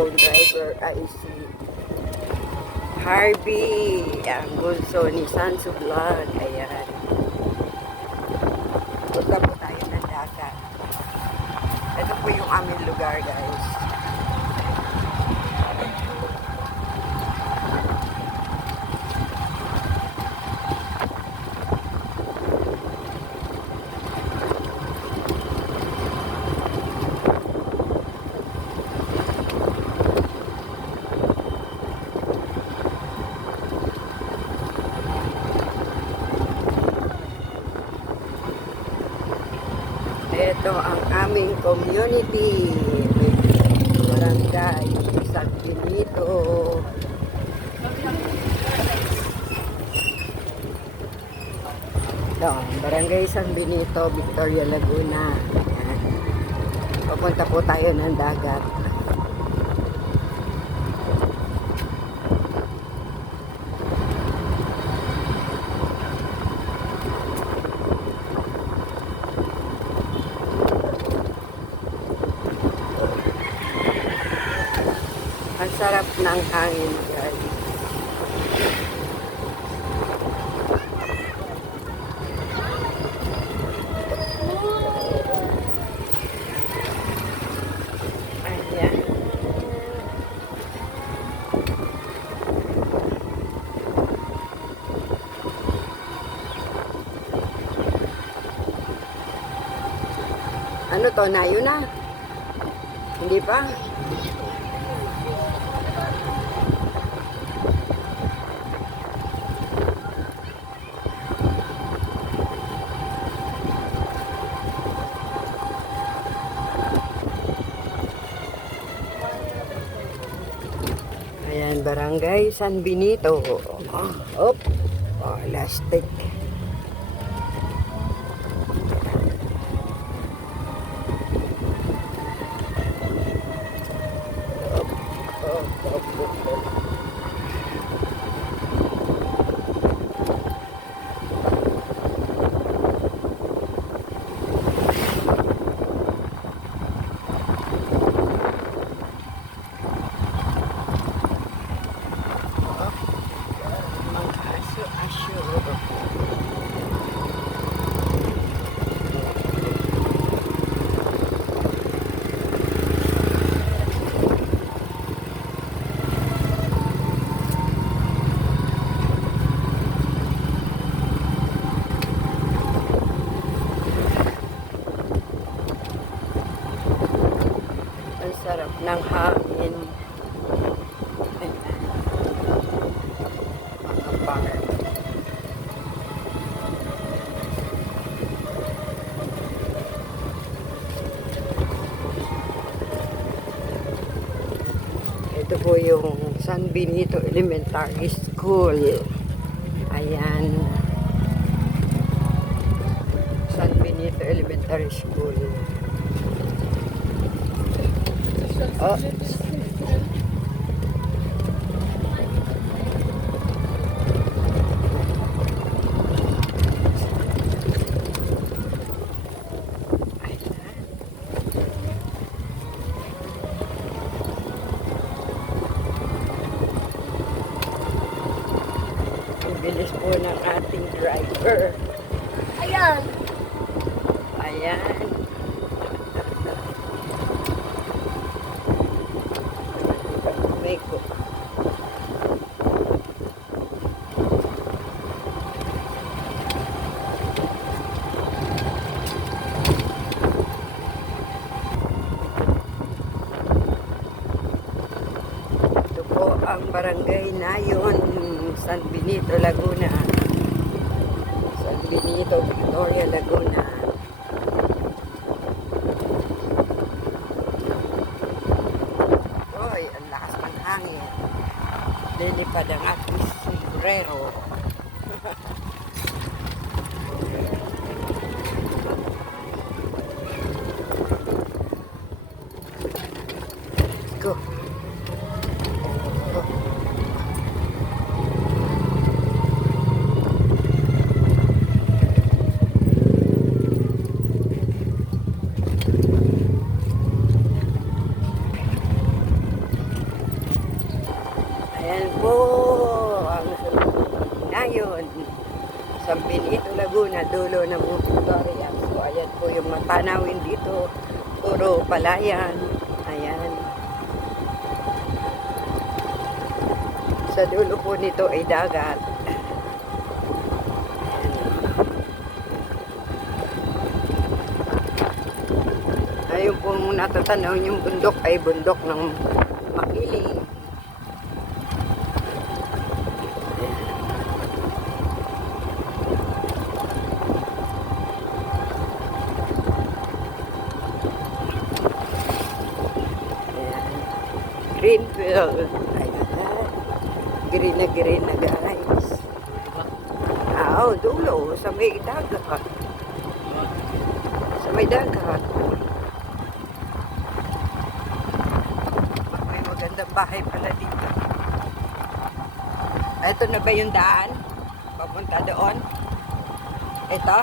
cellphone driver ay si Harvey, ang bunso ni Sansu Vlog. Ayan. Punta po tayo ng dagat. Ito po yung aming lugar, guys. Ito ang aming community. Barangay San Benito. Ito, Barangay San Benito, Victoria, Laguna. Ayan. Papunta po tayo ng dagat. Ang sarap ng hangin, guys. Ayan. Ano to? Nayo na? Hindi pa? Ayan, Barangay San Benito. Oh, plastic. Ang sarap ng hangin. Makapangit. Ito po yung San Benito Elementary School. Ayan. San Benito Elementary School. Oh. Ang bilis po ng ating driver. Ayan. Ayan. Mexico. Ito po ang Barangay Nayon, San Benito, Laguna. San Benito, Victoria, Laguna. Oy, ang lakas ng hangin. Lilipad ang aking sombrero. Go. San Benito, Laguna, dulo ng Victoria. So, ayan po yung matanawin dito. Puro palayan. Ayan. Sa dulo po nito ay dagat. Ayun pong natatanaw yung bundok ay bundok ng Makiling. Greenfield. Ayan. Green na guys. Oo, dulo. Sa may dagat. Sa may dagat. May magandang bahay pala dito. Ito na ba yung daan? Papunta doon? Ito?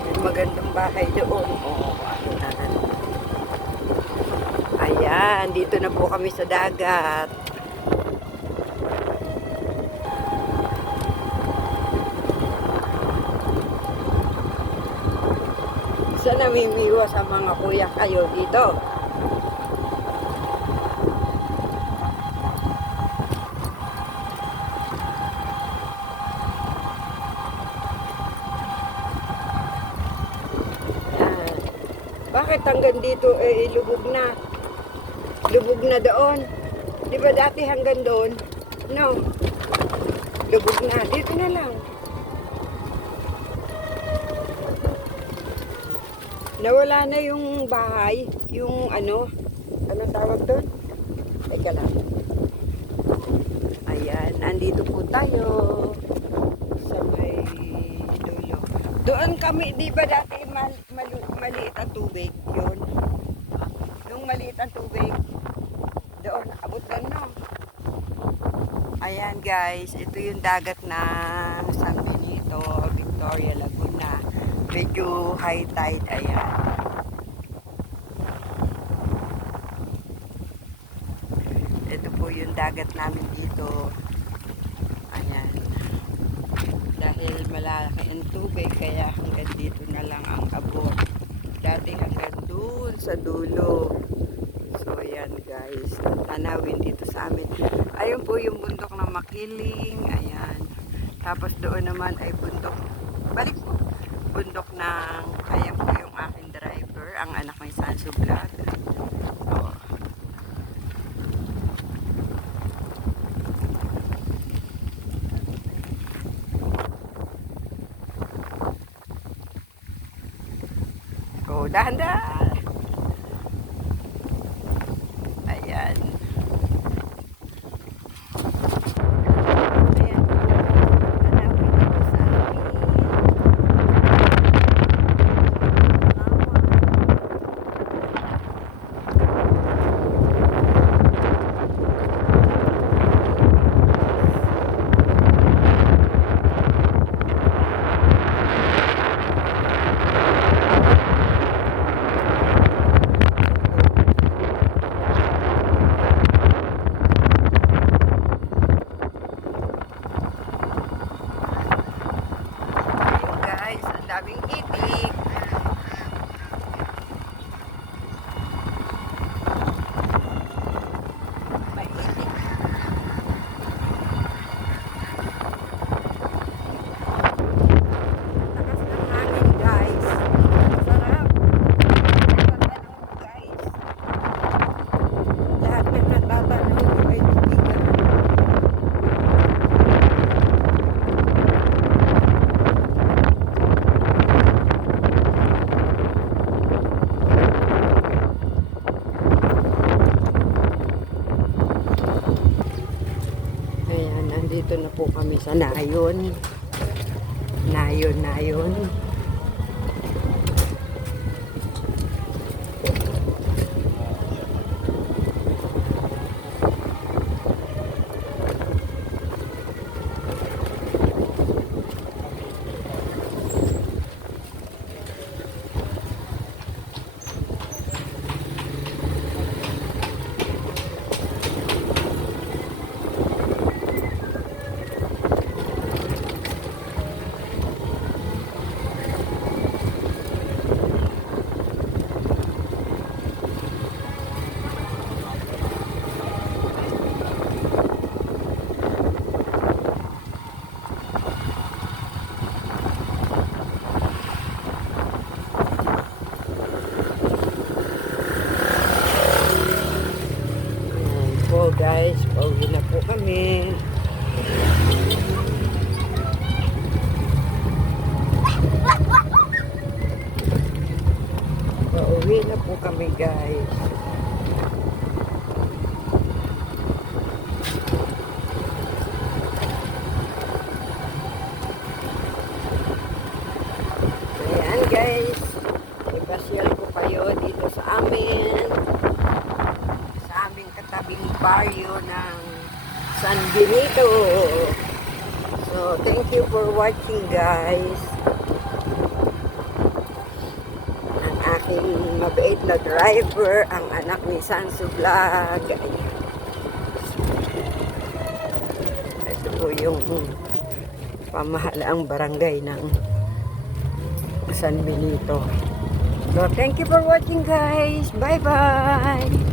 May magandang bahay doon. Oo, ano na. Ayan, dito na po kami sa dagat. Isa namimiwa sa mga kuya kayo dito. Ayan. Bakit hanggang dito lubog na? Lubog na doon. Di ba dati hanggang doon? No. Lubog na. Dito na lang. Nawala na yung bahay. Yung ano. Anong tawag doon? Teka lang. Ayan. Andito po tayo. Sa may dulo. Doon kami, di ba dati maliit ang tubig? Yun. Nung maliit ang tubig. Doon, abot lang no. Ayan guys, ito yung dagat na San Benito, Victoria, Laguna. Medyo high tide, ayan. Ito po yung dagat namin dito. Ayan. Dahil malaki ang tubig, kaya hanggang dito na lang ang abot. Dati hanggang doon sa dulo. So, ayan guys. Tanawin dito sa amin. Ayun po yung bundok ng Makiling. Ayan. Tapos doon naman ay bundok. Balik po. Bundok ng, ayan po yung aking driver. Ang anak ng Sanso Vlog. Oh. Oh, dahan-dahan. Ayan. Ayan. Tanawin dito sa amin. Daming itik. May itik. Takas ng hangin guys. Sarap. Tatanong guys. Lahat ng natatanong ay tubigan. Nandito na po kami sa Nayon. Nayon. kami guys. Ayan guys, ipasyal ko kayo dito sa aming katabing baryo ng San Benito. So thank you for watching guys. Ang aking mabait na driver, ang anak ni Sansu Vlog. Ito po yung pamahalaang barangay ng San Benito. So thank you for watching guys. Bye bye.